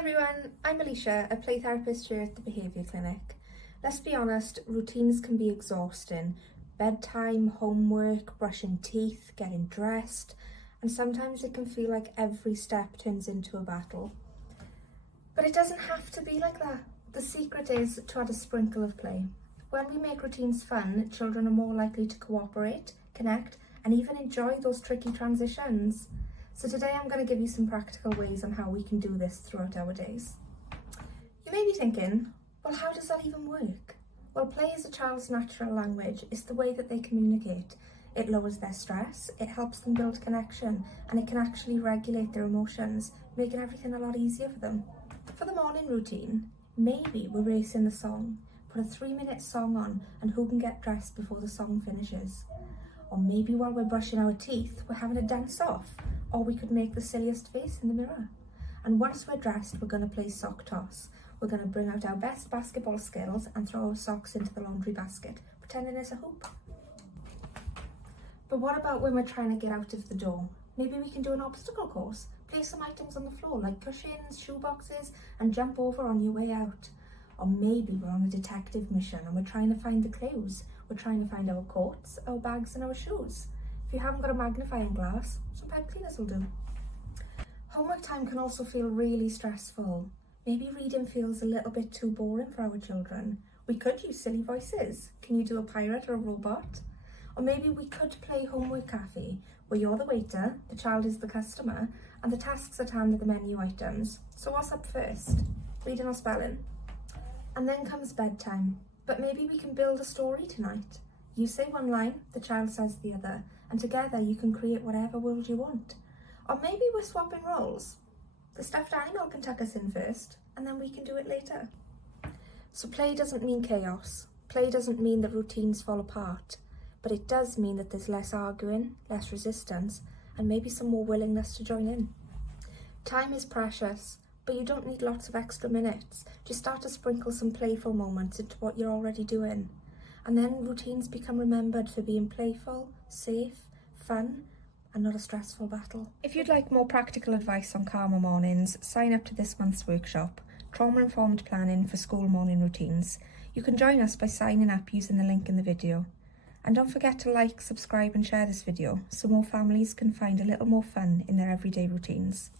everyone, I'm Alicia, a play therapist here at the Behaviour Clinic. Let's be honest, routines can be exhausting. Bedtime, homework, brushing teeth, getting dressed, and sometimes it can feel like every step turns into a battle. But it doesn't have to be like that. The secret is to add a sprinkle of play. When we make routines fun, children are more likely to cooperate, connect, and even enjoy those tricky transitions. So today I'm going to give you some practical ways on how we can do this throughout our days. You may be thinking, well, how does that even work? Well, play is a child's natural language. It's the way that they communicate. It lowers their stress, it helps them build connection, and it can actually regulate their emotions, making everything a lot easier for them. For the morning routine, maybe we're racing the song. Put a 3-minute song on and who can get dressed before the song finishes. Or maybe while we're brushing our teeth, we're having a dance off. Or we could make the silliest face in the mirror. And once we're dressed, we're going to play sock toss. We're going to bring out our best basketball skills and throw our socks into the laundry basket, pretending it's a hoop. But what about when we're trying to get out of the door? Maybe we can do an obstacle course. Place some items on the floor like cushions, shoe boxes, and jump over on your way out. Or maybe we're on a detective mission and we're trying to find the clues. We're trying to find our coats, our bags, and our shoes. If you haven't got a magnifying glass, some pipe cleaners will do. Homework time can also feel really stressful. Maybe reading feels a little bit too boring for our children. We could use silly voices. Can you do a pirate or a robot? Or maybe we could play Homework Cafe, where you're the waiter, the child is the customer, and the tasks at hand are the menu items. So what's up first? Reading or spelling? And then comes bedtime. But maybe we can build a story tonight. You say one line, the child says the other, and together you can create whatever world you want. Or maybe we're swapping roles. The stuffed animal can tuck us in first, and then we can do it later. So play doesn't mean chaos. Play doesn't mean that routines fall apart, but it does mean that there's less arguing, less resistance, and maybe some more willingness to join in. Time is precious, but you don't need lots of extra minutes. Just start to sprinkle some playful moments into what you're already doing. And then routines become remembered for being playful, safe, fun, and not a stressful battle. If you'd like more practical advice on calmer mornings, sign up to this month's workshop, Trauma-Informed Planning for School Morning Routines. You can join us by signing up using the link in the video. And don't forget to like, subscribe and share this video so more families can find a little more fun in their everyday routines.